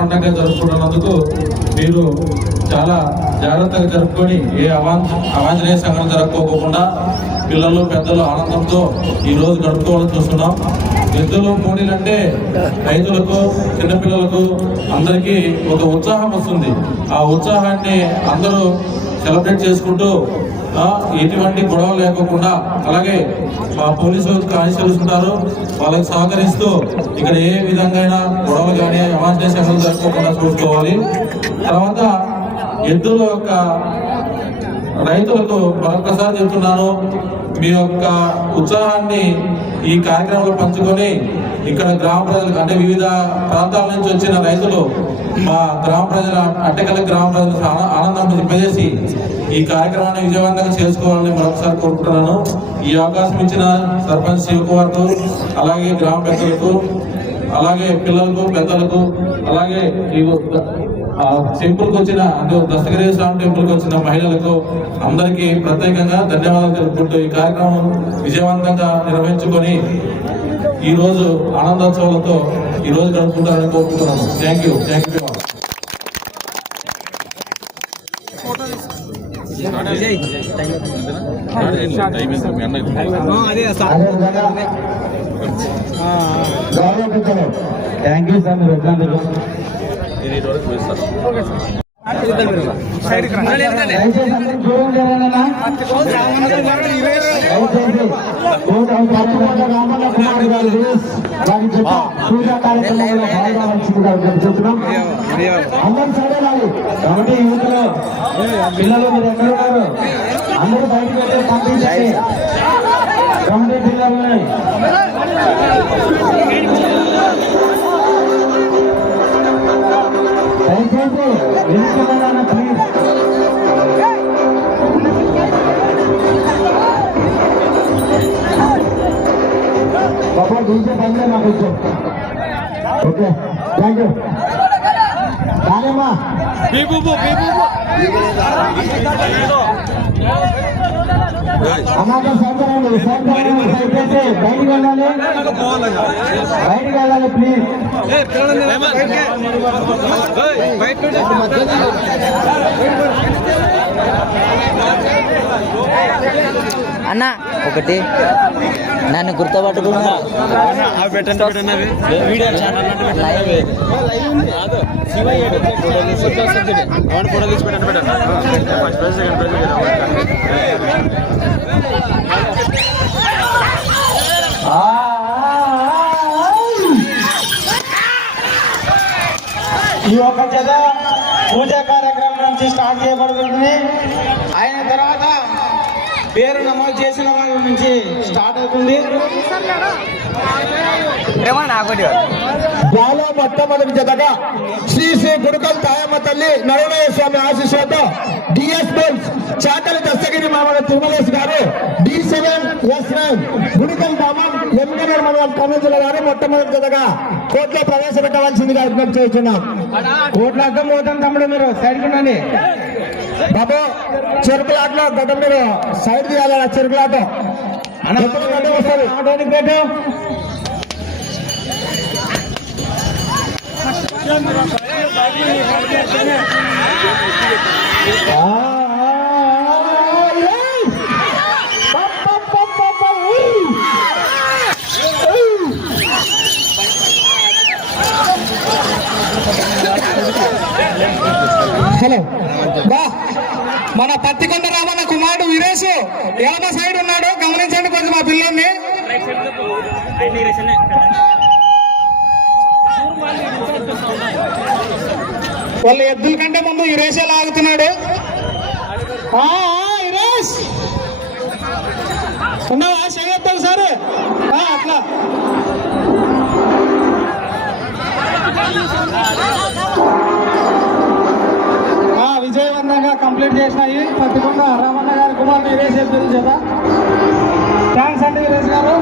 పండగ జరుపుకుంటున్నందుకు మీరు చాలా జాగ్రత్తగా జరుపుకొని ఏ అవాం అవాంఛనీయ సంఘటన జరుపుకోకుండా పిల్లలు పెద్దలు ఆనందంతో ఈ రోజు గడుపుకోవాలని చూస్తున్నాం. ఎద్దులు పోటీలు అంటే రైతులకు చిన్నపిల్లలకు అందరికీ ఒక ఉత్సాహం వస్తుంది. ఆ ఉత్సాహాన్ని అందరూ సెలబ్రేట్ చేసుకుంటూ ఎటువంటి గొడవ లేకోకుండా అలాగే మా పోలీసు కానిస్టేబుల్స్ ఉంటారు వాళ్ళకి సహకరిస్తూ ఇక్కడ ఏ విధంగా గొడవలు కానీ అవాంఛనీయ సంఘటనలు జరుపుకోకుండా చూసుకోవాలి. తర్వాత ఎద్దుల యొక్క రైతులకు మరొకసారి చెప్తున్నాను. మీ యొక్క ఉత్సాహాన్ని ఈ కార్యక్రమంలో పంచుకొని ఇక్కడ గ్రామ ప్రజలకు అంటే వివిధ ప్రాంతాల నుంచి వచ్చిన రైతులు మా గ్రామ ప్రజల అట్టకల గ్రామ ప్రజలకు ఆనందం దింపజేసి ఈ కార్యక్రమాన్ని విజయవంతంగా చేసుకోవాలని మరొకసారి కోరుకుంటున్నాను. ఈ అవకాశం ఇచ్చిన సర్పంచ్ శివకుమార్కు అలాగే గ్రామ పెద్దలకు అలాగే పిల్లలకు పెద్దలకు అలాగే ఈ టెంపుల్కి వచ్చిన అంటే దస్తగిరి స్వామి టెంపుల్కి వచ్చిన మహిళలకు అందరికీ ప్రత్యేకంగా ధన్యవాదాలు తెలుపుకుంటూ ఈ కార్యక్రమం విజయవంతంగా నిర్వహించుకొని ఈ రోజు ఆనందోత్సవాలతో ఈ రోజు గడుపుకుంటారని కోరుకుంటున్నాను. Thank you thank you thank you sir మీరు వచ్చినందుకు పూజా కార్యక్రమంలో పాల్గొనవలసిందిగా చెప్తున్నాం అందరూ చదవాలి కాబట్టి యువతలో పిల్లలు మీరు ఎక్కడ ఉన్నారు అందరూ బయటకు వెళ్ళి పంపించండి కమిటీ పిల్లల్ని ఓకే థ్యాంక్ యూ కాలేమ్మా అన్నాక సౌకర్యం సౌకర్యం దయచేసి బయటికి వెళ్ళాలి. బయటికి వెళ్ళాలి ప్లీజ్ అన్న ఒకటి. నన్ను గుర్తుపట్టుకున్నా ఈ యొక్క జత పూజా కార్యక్రమం నుంచి స్టార్ట్ చేయబడుతుంది. ఆయన తర్వాత పేరు నమోదు చేసిన వారి నుంచి స్టార్ట్ అవుతుంది. బాలో మొట్టమొదటి జతగా శ్రీ శ్రీ గురుకల్ తాయమ్మ తల్లి నరవయ్య స్వామి ఆశీస్సులతో డిఎస్ బోల్స్ చాతలి Dastagiri Mamala Tirumalesh garu D seven S nine Gudikal గ్రామం ఎంగనూరు మండలం కర్నూలు జిల్లా గారు మొట్టమొదటి జతగా కోర్టులో ప్రవేశపెట్టవలసిందిగా విజ్ఞప్తి చేస్తున్నాం. కోట్ల అర్థం పోతాం తమ్ముడు మీరు ఉండండి. బాబు చెరుకులాటలో గడ్డ మీరు సైడ్ తీయాలి చెరుకులాట వస్తుంది ఆటోనికి పెట్టు ఆ, ఆ, హలో. బా మన పత్తికొండ రామన్న కుమారుడు వీరేష్ ఎడమ సైడ్ ఉన్నాడు. గమనించండి కొంచెం మా పిల్లల్ని వాళ్ళ ఎద్దుల కంటే ముందు ఇరేషే లాగుతున్నాడు. ఇరేష్ ఉన్నావా? చేయొద్దు సార్ అట్లా. చేసినాయి. పత్తికొండ రమణ గారి కుమార్ వీరేష్ ఎద్దుల చేత థ్యాంక్స్ అండి వీరేష్ గారు.